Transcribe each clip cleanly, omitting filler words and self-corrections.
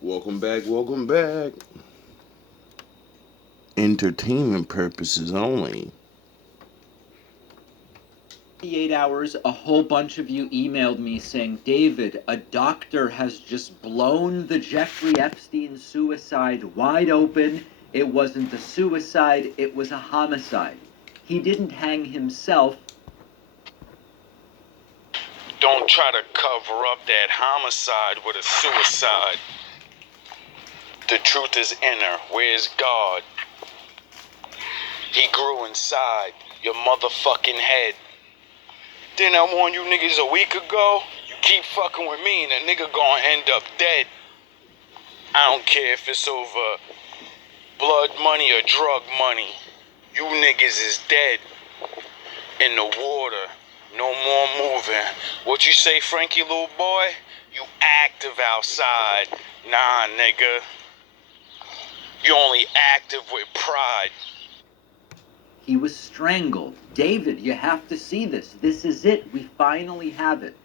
Welcome back, welcome back. Entertainment purposes only. 48 hours, a whole bunch of you emailed me saying, David, a doctor has just blown the Jeffrey Epstein suicide wide open. It wasn't a suicide, it was a homicide. He didn't hang himself. Don't try to cover up that homicide with a suicide. The truth is inner. Where's God? He grew inside your motherfucking head. Didn't I warn you niggas a week ago? You keep fucking with me and a nigga gonna end up dead. I don't care if it's over blood money or drug money. You niggas is dead. In the water. No more moving. What you say, Frankie, little boy? You active outside. Nah, nigga. You only active with pride. He was strangled. David, you have to see this. This is it. We finally have it.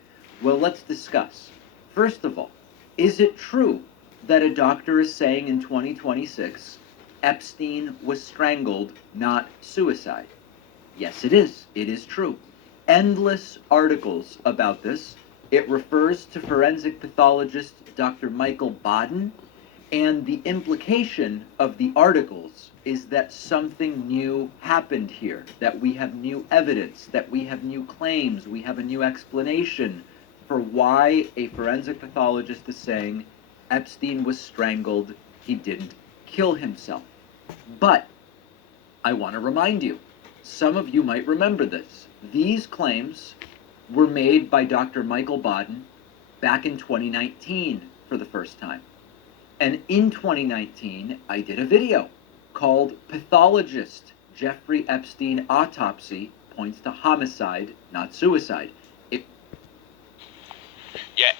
Well, let's discuss. First of all, is it true that a doctor is saying in 2026 Epstein was strangled, not suicide? Yes, it is. It is true. Endless articles about this. It refers to forensic pathologist Dr. Michael Baden, and the implication of the articles is that something new happened here, that we have new evidence, that we have new claims, we have a new explanation for why a forensic pathologist is saying Epstein was strangled, he didn't kill himself. But I want to remind you, some of you might remember this. These claims were made by Dr. Michael Baden back in 2019 for the first time. And in 2019, I did a video called Pathologist Jeffrey Epstein Autopsy Points to Homicide, Not Suicide. Your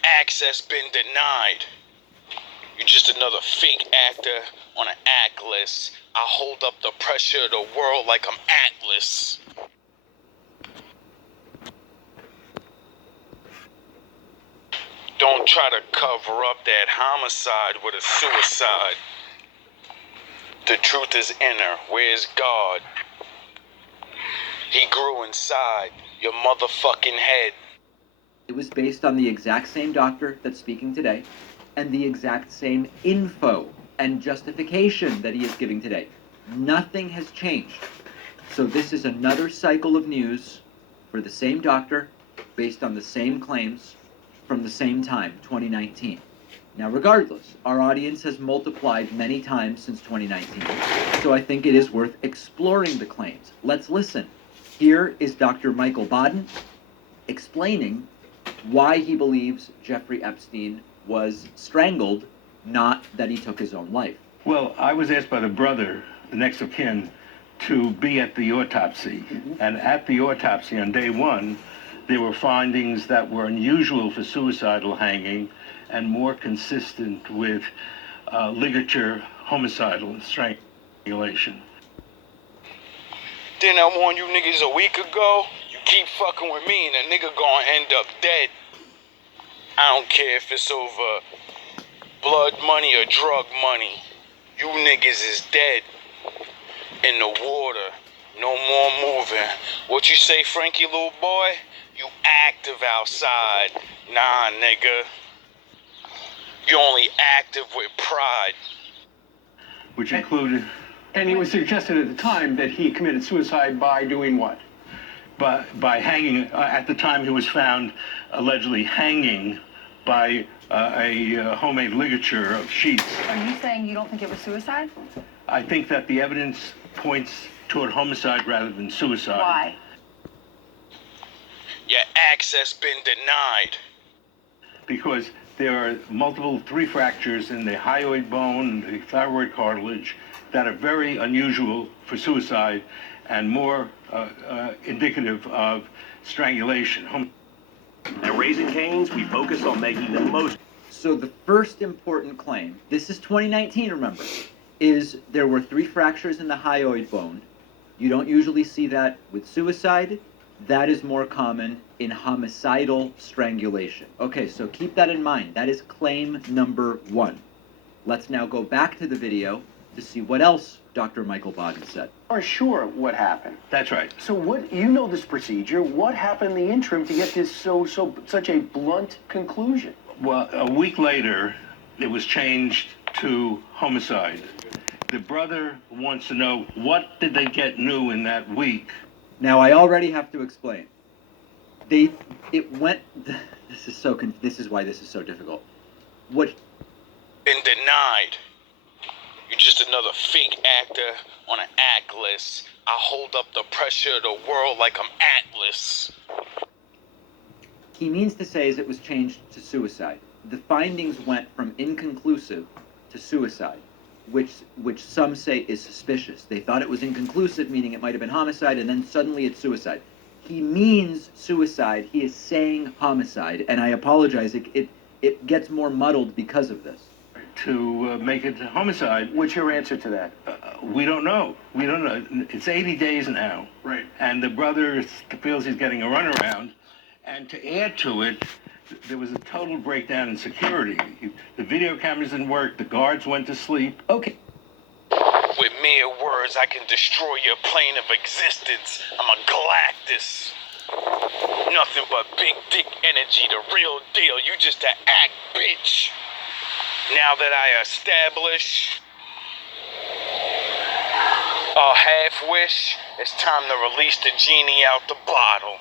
access been denied. You're just another fake actor on an act list. I hold up the pressure of the world like I'm Atlas. Don't try to cover up that homicide with a suicide. The truth is inner. Where's God? He grew inside your motherfucking head. It was based on the exact same doctor that's speaking today and the exact same info and justification that he is giving today. Nothing has changed. So this is another cycle of news for the same doctor based on the same claims from the same time, 2019. Now, regardless, our audience has multiplied many times since 2019, so I think it is worth exploring the claims. Let's listen. Here is Dr. Michael Baden explaining why he believes Jeffrey Epstein was strangled, not that he took his own life. Well, I was asked by the brother, the next of kin, to be at the autopsy. And at the autopsy on day one, there were findings that were unusual for suicidal hanging and more consistent with ligature, homicidal strangulation. Didn't I warn you niggas a week ago? You keep fucking with me and a nigga gonna end up dead. I don't care if it's over blood money or drug money. You niggas is dead. In the water. No more moving. What you say, Frankie, little boy? You active outside. Nah, nigga. You only active with pride. Which included... And it was suggested at the time that he committed suicide by doing what? By hanging. At the time he was found allegedly hanging by a homemade ligature of sheets. Are you saying you don't think it was suicide? I think that the evidence points toward homicide rather than suicide. Why? Your access been denied. Because there are multiple 3 fractures in the hyoid bone, the thyroid cartilage, that are very unusual for suicide and more indicative of strangulation. At Raising Cane's, we focus on making the most. So the first important claim, this is 2019, remember, is there were 3 fractures in the hyoid bone. You don't usually see that with suicide. That is more common in homicidal strangulation. Okay, so keep that in mind. That is claim number 1. Let's now go back to the video to see what else Dr. Michael Bodden said. Are sure what happened. That's right. So what, you know this procedure, what happened in the interim to get this such a blunt conclusion? Well, a week later, it was changed to homicide. The brother wants to know, what did they get new in that week? Now, I already have to explain. This is why this is so difficult. What Been denied. You're just another fake actor on an act list. I hold up the pressure of the world like I'm Atlas. he means to say is it was changed to suicide. The findings went from inconclusive to suicide, which some say is suspicious. They thought it was inconclusive, meaning it might have been homicide, and then suddenly it's suicide. He means suicide. He is saying homicide, and I apologize. It gets more muddled because of this. To make it homicide. What's your answer to that? We don't know. We don't know. It's 80 days now. Right. And the brother feels he's getting a runaround. And to add to it, there was a total breakdown in security. The video cameras didn't work. The guards went to sleep. Okay. With mere words, I can destroy your plane of existence. I'm a Galactus. Nothing but big dick energy, the real deal. You just an act, bitch. Now that I establish a half wish, it's time to release the genie out the bottle.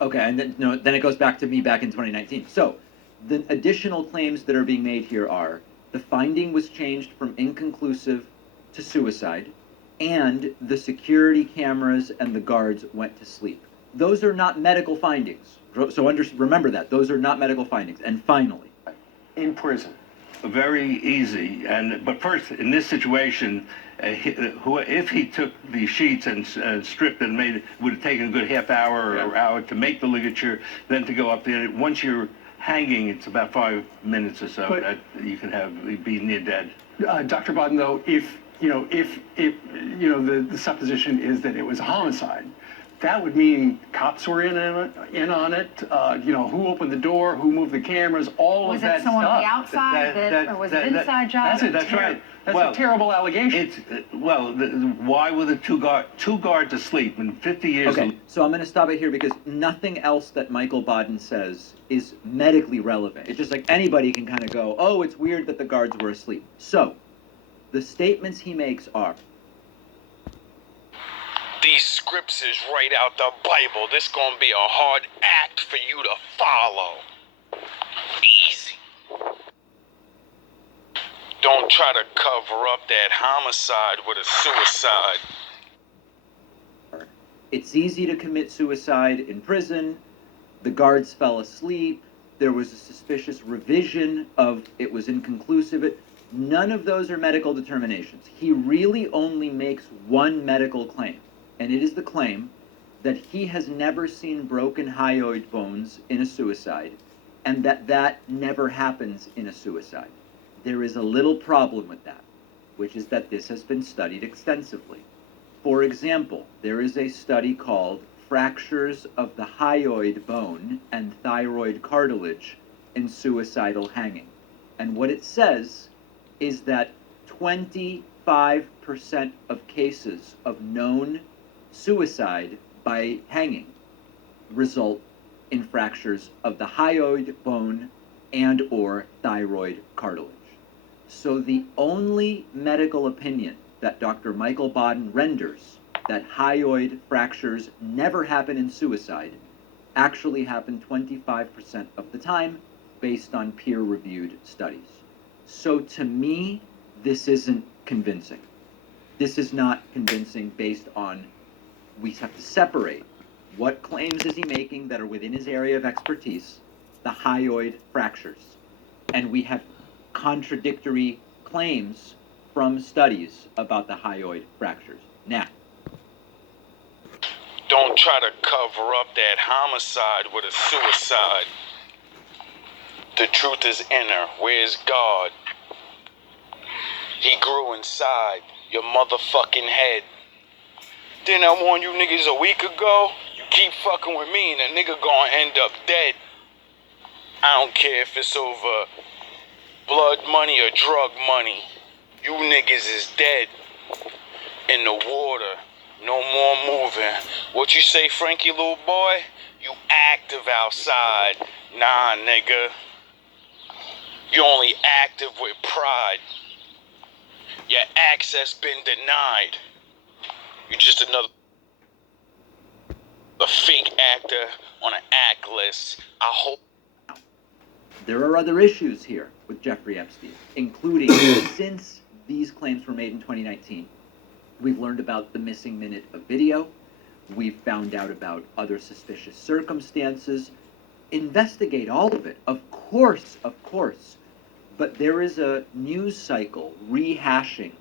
Okay, and then it goes back to me back in 2019. So, the additional claims that are being made here are the finding was changed from inconclusive to suicide, and the security cameras and the guards went to sleep. Those are not medical findings. So remember that. Those are not medical findings. And finally, In prison. Very easy. But first, in this situation, if he took the sheets and stripped and made it, would have taken a good half hour or hour to make the ligature, then to go up there. Once you're hanging, it's about 5 minutes or so But- that you can be near dead. Dr. Bodden, though, if the supposition is that it was a homicide, that would mean cops were in on it. Who opened the door, who moved the cameras, all Was of that it someone on the stuff. outside or was it an inside job? That's right. That's a terrible allegation. Why were the two guards asleep in 50 years? okay, so I'm going to stop it here because nothing else that Michael Bodden says is medically relevant. It's just like anybody can kind of go, oh, it's weird that the guards were asleep. So, the statements he makes are, These scripts is right out the Bible. This gonna be a hard act for you to follow. Easy. Don't try to cover up that homicide with a suicide. it's easy to commit suicide in prison, the guards fell asleep, there was a suspicious revision of it was inconclusive. None of those are medical determinations. He really only makes one medical claim, and it is the claim that he has never seen broken hyoid bones in a suicide, and that never happens in a suicide. There is a little problem with that, which is that this has been studied extensively. For example, there is a study called Fractures of the Hyoid Bone and Thyroid Cartilage in Suicidal Hanging. And what it says is that 25% of cases of known suicide by hanging result in fractures of the hyoid bone and or thyroid cartilage. So the only medical opinion that Dr. Michael Bodden renders that hyoid fractures never happen in suicide actually happen 25% of the time based on peer-reviewed studies. So to me, this isn't convincing. This is not convincing based on, we have to separate what claims is he making that are within his area of expertise, the hyoid fractures. And we have contradictory claims from studies about the hyoid fractures. Now, Don't try to cover up that homicide with a suicide. The truth is inner. Where's God? He grew inside your motherfucking head. Didn't I warn you niggas a week ago? You keep fucking with me and a nigga gonna end up dead. I don't care if it's over Blood money or drug money. You niggas is dead. In the water. No more moving. What you say, Frankie, little boy? You active outside. Nah, nigga. You only active with pride. Your access been denied. You just another fake actor on an act list. I hope. There are other issues here with Jeffrey Epstein, including since these claims were made in 2019, we've learned about the missing minute of video. We've found out about other suspicious circumstances. Investigate all of it, of course. But there is a news cycle rehashing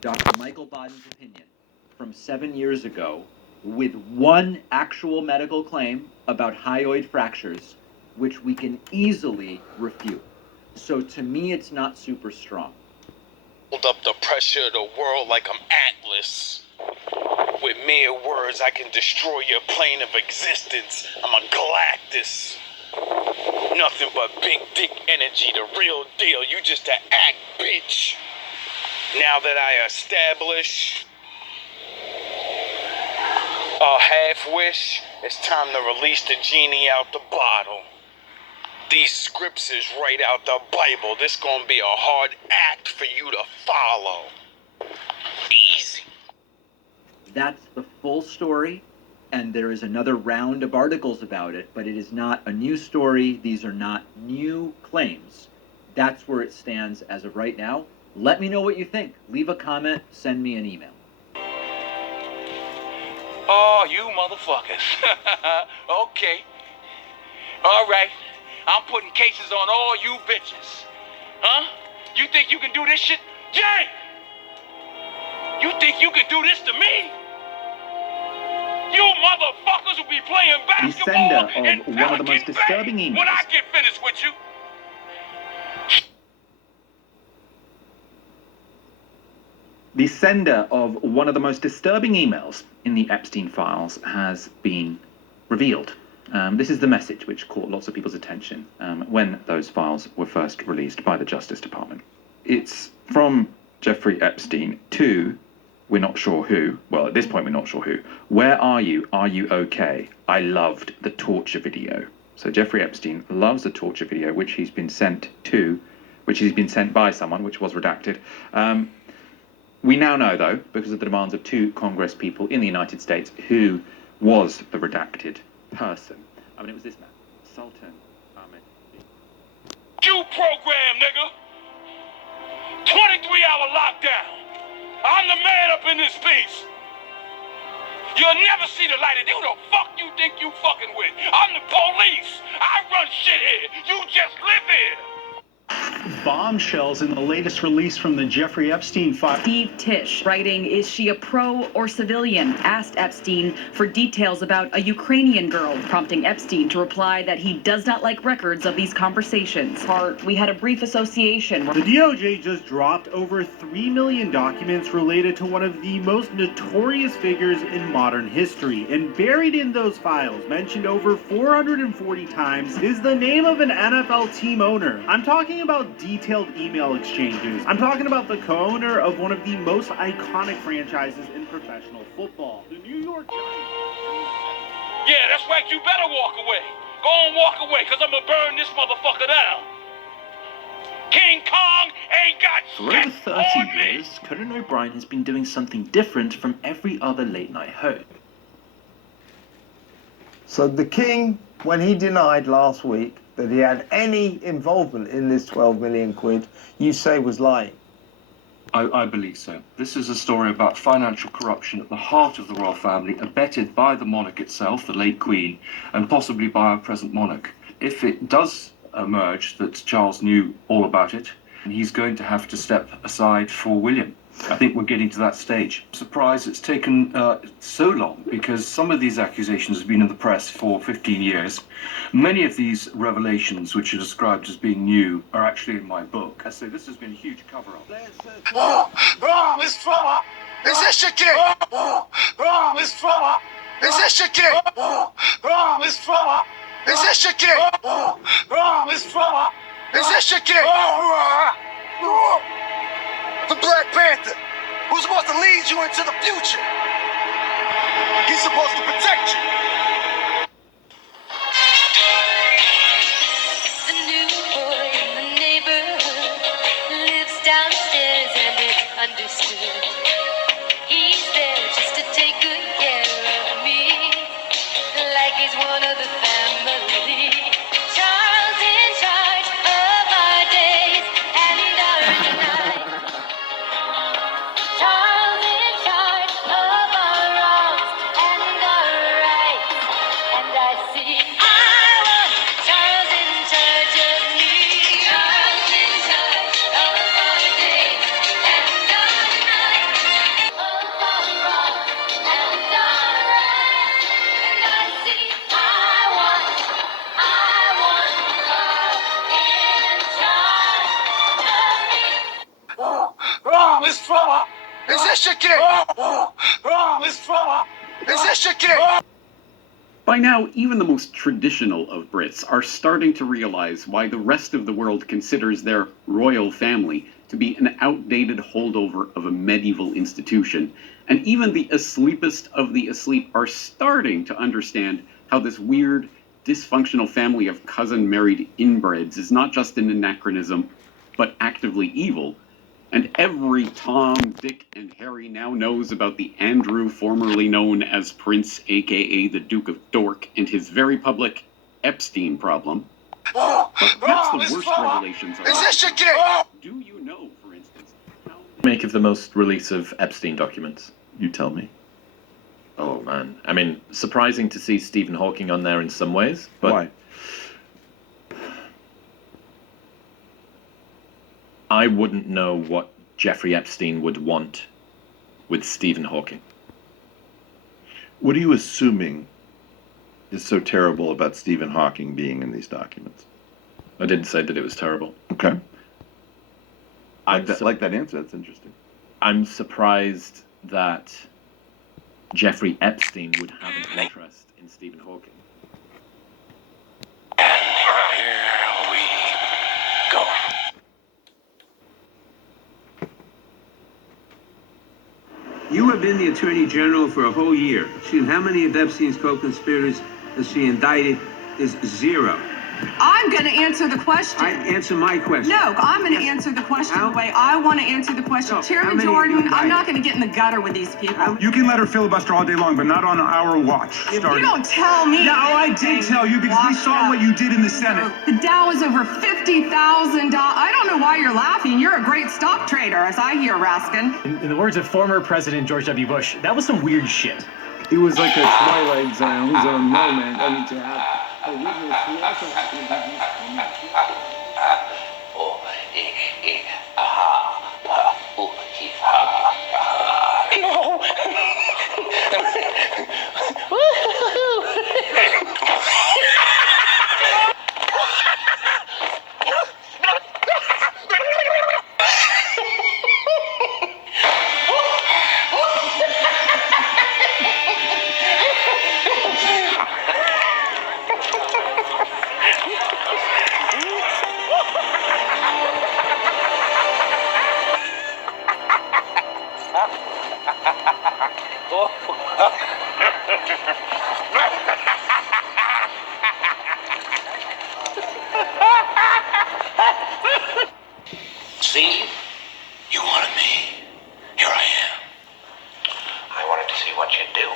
Dr. Michael Baden's opinion from 7 years ago with one actual medical claim about hyoid fractures, which we can easily refute. So to me, it's not super strong. Hold up the pressure of the world like I'm Atlas. With mere words, I can destroy your plane of existence. I'm a Galactus. Nothing but big dick energy, the real deal. You just an act, bitch. Now that I establish a half wish, it's time to release the genie out the bottle. These scripts is right out the Bible. This gonna be a hard act for you to follow. Easy. That's the full story, and there is another round of articles about it, but it is not a new story. These are not new claims. That's where it stands as of right now. Let me know what you think. Leave a comment, send me an email. Oh, you motherfuckers. Okay. All right. I'm putting cases on all you bitches. Huh? You think you can do this shit? Jay! You think you can do this to me? You motherfuckers will be playing basketball The sender of one of the most disturbing emails. when I get finished with you. The sender of one of the most disturbing emails in the Epstein files has been revealed. This is the message which caught lots of people's attention when those files were first released by the Justice Department. It's from Jeffrey Epstein to, we're not sure who, well, at this point we're not sure who. Where are you? Are you okay? I loved the torture video. So Jeffrey Epstein loves the torture video, which he's been sent by someone, which was redacted. We now know, though, because of the demands of 2 Congress people in the United States, who was the redacted person. I mean, it was this man, Sultan Ahmed. You program, nigga. 23-hour lockdown. I'm the man up in this piece. You'll never see the light of who the fuck you think you fucking with. I'm the police. I run shit here. You just live here. Bombshells in the latest release from the Jeffrey Epstein file. Steve Tisch, writing, "Is she a pro or civilian?" asked Epstein for details about a Ukrainian girl, prompting Epstein to reply that he does not like records of these conversations. We had a brief association. The DOJ just dropped over 3 million documents related to one of the most notorious figures in modern history, and buried in those files, mentioned over 440 times, is the name of an NFL team owner. I'm talking about detailed email exchanges. I'm talking about the co-owner of one of the most iconic franchises in professional football, the New York Giants. Yeah, that's right. You better walk away. Go on, walk away, because I'm going to burn this motherfucker down. King Kong ain't got For over 30 years, Conan O'Brien has been doing something different from every other late-night host. So the King, when he denied last week that he had any involvement in this 12 million quid, you say was lying. I believe so. This is a story about financial corruption at the heart of the royal family, abetted by the monarch itself, the late Queen, and possibly by our present monarch. If it does emerge that Charles knew all about it, he's going to have to step aside for William. I think we're getting to that stage. I'm surprised it's taken so long, because some of these accusations have been in the press for 15 years. Many of these revelations, which are described as being new, are actually in my book. I say this has been a huge cover-up. It's fun. Is this your kid? It's fun. Is this your kid? It's fun. Is this your kid? It's fun. Is this your kid? The Black Panther, who's supposed to lead you into the future. He's supposed to protect you. The new boy in the neighborhood lives downstairs and it's understood. He's there just to take good care of me, like he's one of the family. Charles in charge of our days and our nights. Charles in charge of our wrongs and our rights. And I see I want Charles in charge of me. Charles in charge of our days and our nights. Of our wrongs and our rights. And I see I want Charles in charge of me. Miss Fella! Is this your kid? Miss Fella! Is this your kid? By now, even the most traditional of Brits are starting to realize why the rest of the world considers their royal family to be an outdated holdover of a medieval institution. And even the asleepest of the asleep are starting to understand how this weird, dysfunctional family of cousin-married inbreds is not just an anachronism, but actively evil. And every Tom, Dick, and Harry now knows about the Andrew formerly known as Prince, aka the Duke of Dork, and his very public Epstein problem. But perhaps the worst revelations are... Is this your kid? Do you know, for instance, how... Make of the most release of Epstein documents? You tell me. Oh, man. I mean, surprising to see Stephen Hawking on there in some ways, but... Why? I wouldn't know what Jeffrey Epstein would want with Stephen Hawking. What are you assuming is so terrible about Stephen Hawking being in these documents? I didn't say that it was terrible. Okay. I like that answer. That's interesting. I'm surprised that Jeffrey Epstein would have an interest in Stephen Hawking. Here we go. You have been the Attorney General for a whole year. How many of Epstein's co-conspirators has she indicted? Is 0. I'm going to answer the question. Answer my question. No, I'm going to answer the question the way I want to answer the question. No, Chairman Jordan, I'm not going to get in the gutter with these people. You can let her filibuster all day long, but not on our watch. You don't tell me. No, I did tell you because we saw what you did in the Senate. The Dow is over $50,000. I don't know why you're laughing. You're a great stock trader, as I hear, Raskin. In the words of former President George W. Bush, that was some weird shit. It was like a Twilight Zone moment. I mean, to have a witness who also happened to be... See? You wanted me. Here I am. I wanted to see what you'd do.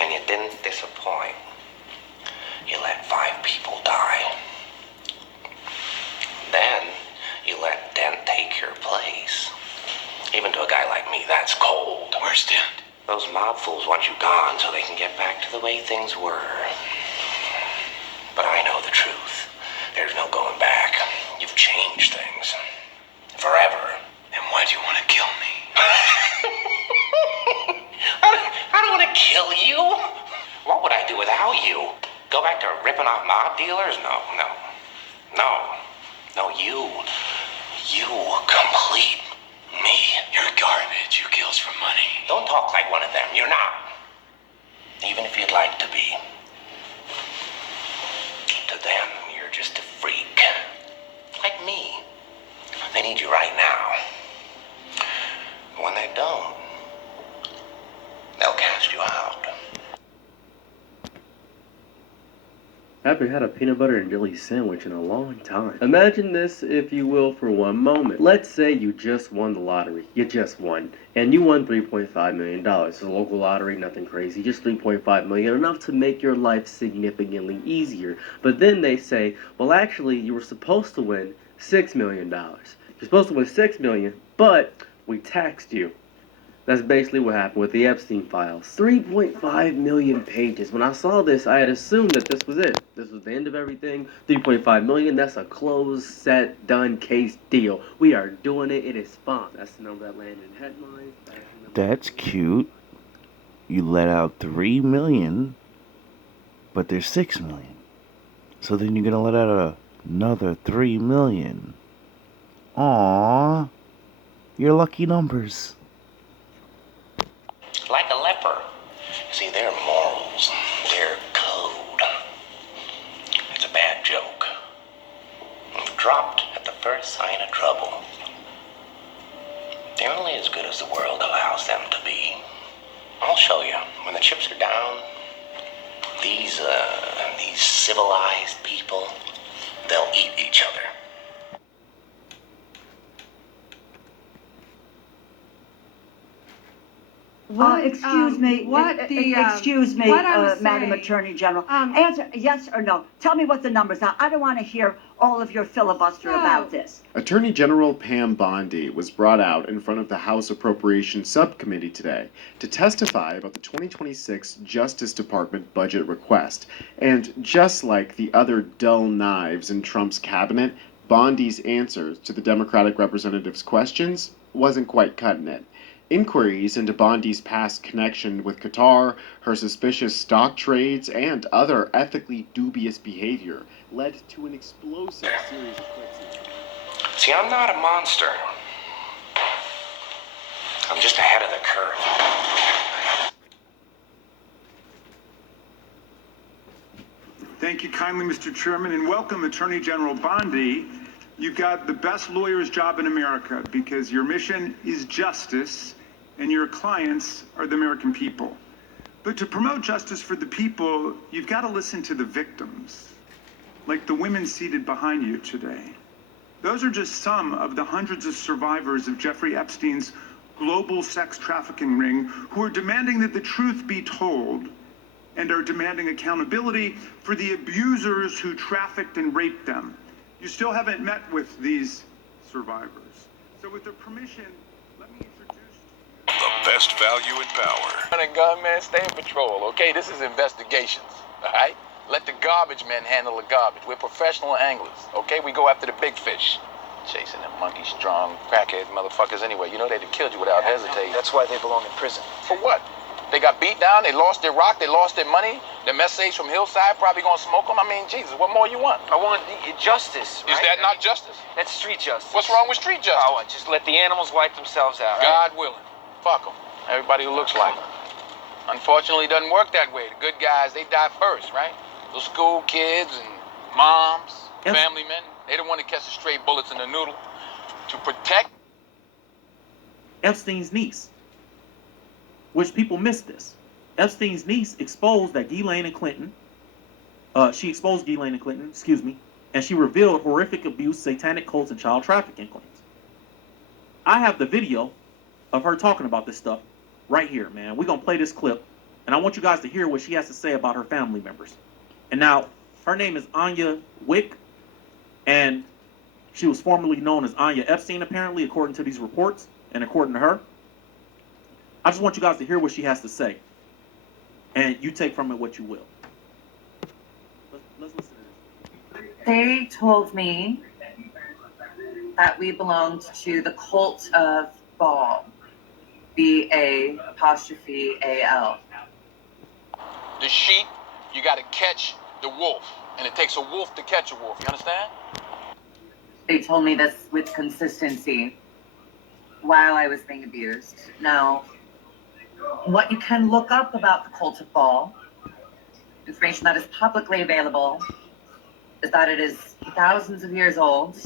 And you didn't disappoint. You let 5 people die. Then you let Dent take your place. Even to a guy like me, that's cold. Where's Dent? Those mob fools want you gone so they can get back to the way things were. But I know the truth. There's no going back. You've changed things. Forever. And why do you want to kill me? I don't want to kill you. What would I do without you? Go back to ripping off mob dealers? No. No, you complete me. You're garbage. You kills for money. Don't talk like one of them. You're not. Even if you'd like to be. To them, you're just a freak. like me. They need you right now. When they don't, they'll cast you out. I haven't had a peanut butter and jelly sandwich in a long time. Imagine this, if you will, for one moment. Let's say you just won the lottery. You just won. And you won $3.5 million. It's a local lottery, nothing crazy. Just $3.5 million, enough to make your life significantly easier. But then they say, well, actually, you were supposed to win $6 million. You're supposed to win $6 million, but we taxed you. That's basically what happened with the Epstein files. 3.5 million pages. When I saw this, I had assumed that this was it. This was the end of everything. 3.5 million, that's a closed, set, done case deal. We are doing it. It is fun. That's the number that landed in headlines. That's cute. You let out 3 million, but there's 6 million. So then you're gonna let out another 3 million. Aww. Your lucky numbers. Like a leper. See, their morals, their code. It's a bad joke. Dropped at the first sign of trouble. They're only as good as the world allows them to be. I'll show you. When the chips are down, these civilized people, they'll eat each other. Excuse me, Madam say? Attorney General. Answer yes or no. Tell me what the numbers are. I don't want to hear all of your filibuster about this. Attorney General Pam Bondi was brought out in front of the House Appropriations Subcommittee today to testify about the 2026 Justice Department budget request. And just like the other dull knives in Trump's cabinet, Bondi's answers to the Democratic representatives' questions wasn't quite cutting it. Inquiries into Bondi's past connection with Qatar, her suspicious stock trades, and other ethically dubious behavior led to an explosive series of clips. See, I'm not a monster. I'm just ahead of the curve. Thank you kindly, Mr. Chairman, and welcome Attorney General Bondi. You've got the best lawyer's job in America because your mission is justice and your clients are the American people. But to promote justice for the people, you've got to listen to the victims, like the women seated behind you today. Those are just some of the hundreds of survivors of Jeffrey Epstein's global sex trafficking ring who are demanding that the truth be told and are demanding accountability for the abusers who trafficked and raped them. You still haven't met with these survivors. So with their permission, let me introduce the best value in power. And gunmen, stay in patrol, okay? This is investigations, all right? Let the garbage men handle the garbage. We're professional anglers, okay? We go after the big fish. Chasing them monkey-strong, crackhead motherfuckers anyway. You know they'd have killed you without hesitating. That's why they belong in prison. For what? They got beat down, they lost their rock, they lost their money. The messages from Hillside probably gonna smoke them. I mean, Jesus, what more you want? I want justice, right? Is that not justice? That's street justice. What's wrong with street justice? Oh, just let the animals wipe themselves out, right? God willing. Fuck them. Everybody who looks like them. Unfortunately, it doesn't work that way. The good guys, they die first, right? Those school kids and moms, family men, they don't want to catch the stray bullets in the noodle. To protect Epstein's niece, which people miss this. Epstein's niece exposed that Ghislaine and Clinton, she exposed Ghislaine and Clinton, and she revealed horrific abuse, satanic cults, and child trafficking claims. I have the video of her talking about this stuff right here, man. We're going to play this clip, and I want you guys to hear what she has to say about her family members. And now, her name is Anya Wick, and she was formerly known as Anya Epstein, apparently, according to these reports, and according to her. I just want you guys to hear what she has to say. And you take from it what you will. Let's listen to this. They told me that we belonged to the cult of Baal. B-A-apostrophe-A-L. the sheep, you gotta catch the wolf. And it takes a wolf to catch a wolf, you understand? They told me this with consistency while I was being abused. Now, what you can look up about the cult of Baal, information that is publicly available, is that it is thousands of years old.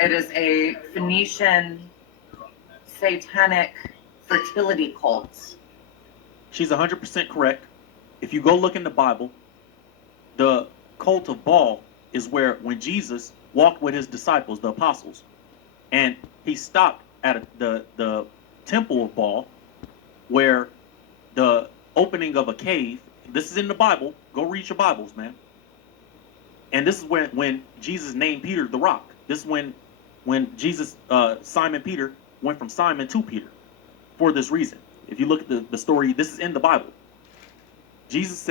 It is a Phoenician satanic fertility cult. She's 100% correct. If you go look in the Bible, the cult of Baal is where when Jesus walked with his disciples, the apostles, and he stopped at the temple of Baal, where the opening of a cave. This is in the Bible. Go read your Bibles, man. And this is when Jesus named Peter the Rock. This is when Jesus, Simon Peter, went from Simon to Peter for this reason. If you look at the story, this is in the Bible. Jesus said,